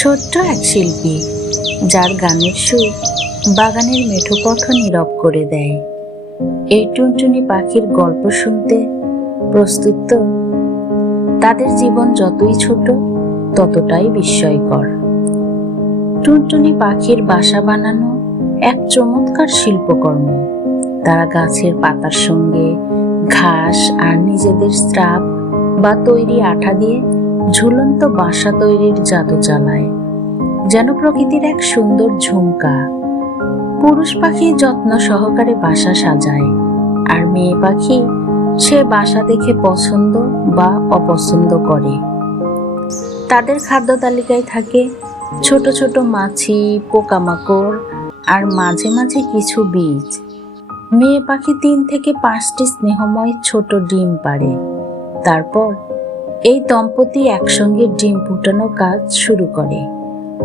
ছোট্ট এক শিল্পী, যার গানের সুর বাগানের মেঠো পথও নীরব করে দেয়। এই টুনটুনি পাখির গল্প শুনতে প্রস্তুত তো? তাদের জীবন যতই ছোট, ততটাই বিস্ময়কর। টুনটুনি পাখির বাসা বানানো এক চমৎকার শিল্পকর্ম। তারা গাছের পাতার সঙ্গে ঘাস আর নিজেদের স্রাব বা তৈরি আঠা দিয়ে ঝুলন্ত বাসা তৈরির জাদু চালায়, যেন প্রকৃতির এক সুন্দর ঝুমকা। পুরুষ পাখি যত্ন সহকারে বাসা সাজায়, আর মেয়ে পাখি সে বাসা দেখে পছন্দ বা অপছন্দ করে। তাদের খাদ্য তালিকায় থাকে ছোট ছোট মাছি, পোকামাকড় আর মাঝে মাঝে কিছু বীজ। মেয়ে পাখি 3 থেকে 5টি স্নেহময় ছোট ডিম পাড়ে। তারপর এই দম্পতি একসঙ্গে ডিম ফুটানো কাজ শুরু করে।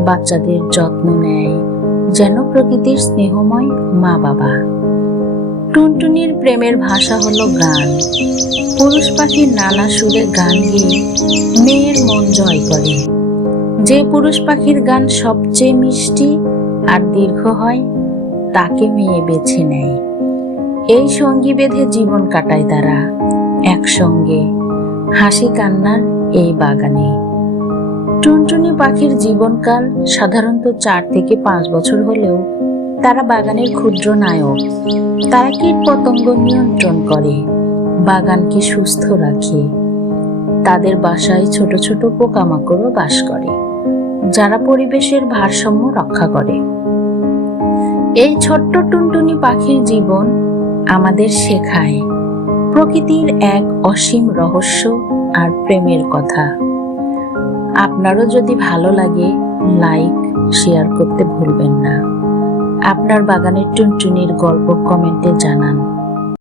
বাচ্চাদের যত্ন নেয় যেন প্রকৃতির স্নেহময় মা বাবা। টুনটুনির প্রেমের ভাষা হলো গান। পুরুষ পাখির নানা সুরে গান গেয়ে মেয়ের মন জয় করে। যে পুরুষ পাখির গান সবচেয়ে মিষ্টি আর দীর্ঘ হয়, তাকে মেয়ে বেছে নেয়। এই সঙ্গী বেঁধে জীবন কাটায় তারা একসঙ্গে, হাসি কান্নার এই বাগানে। টুনটুনি পাখির জীবনকাল সাধারণত 4 থেকে 5 বছর হলেও তারা বাগানের ক্ষুদ্র নায়ক। তারা কীট পতঙ্গ নিয়ন্ত্রণ করে, বাগানকে সুস্থ রাখে। তাদের বাসায় ছোট ছোট পোকামাকড়ও বাস করে, যারা পরিবেশের ভারসাম্য রক্ষা করে। এই ছোট্ট টুনটুনি পাখির জীবন আমাদের শেখায় প্রকৃতির এক অসীম রহস্য আর প্রেমের কথা। আপনারও যদি ভালো লাগে, লাইক, শেয়ার করতে ভুলবেন না। আপনার বাগানের টুনটুনির গল্প কমেন্টে জানান।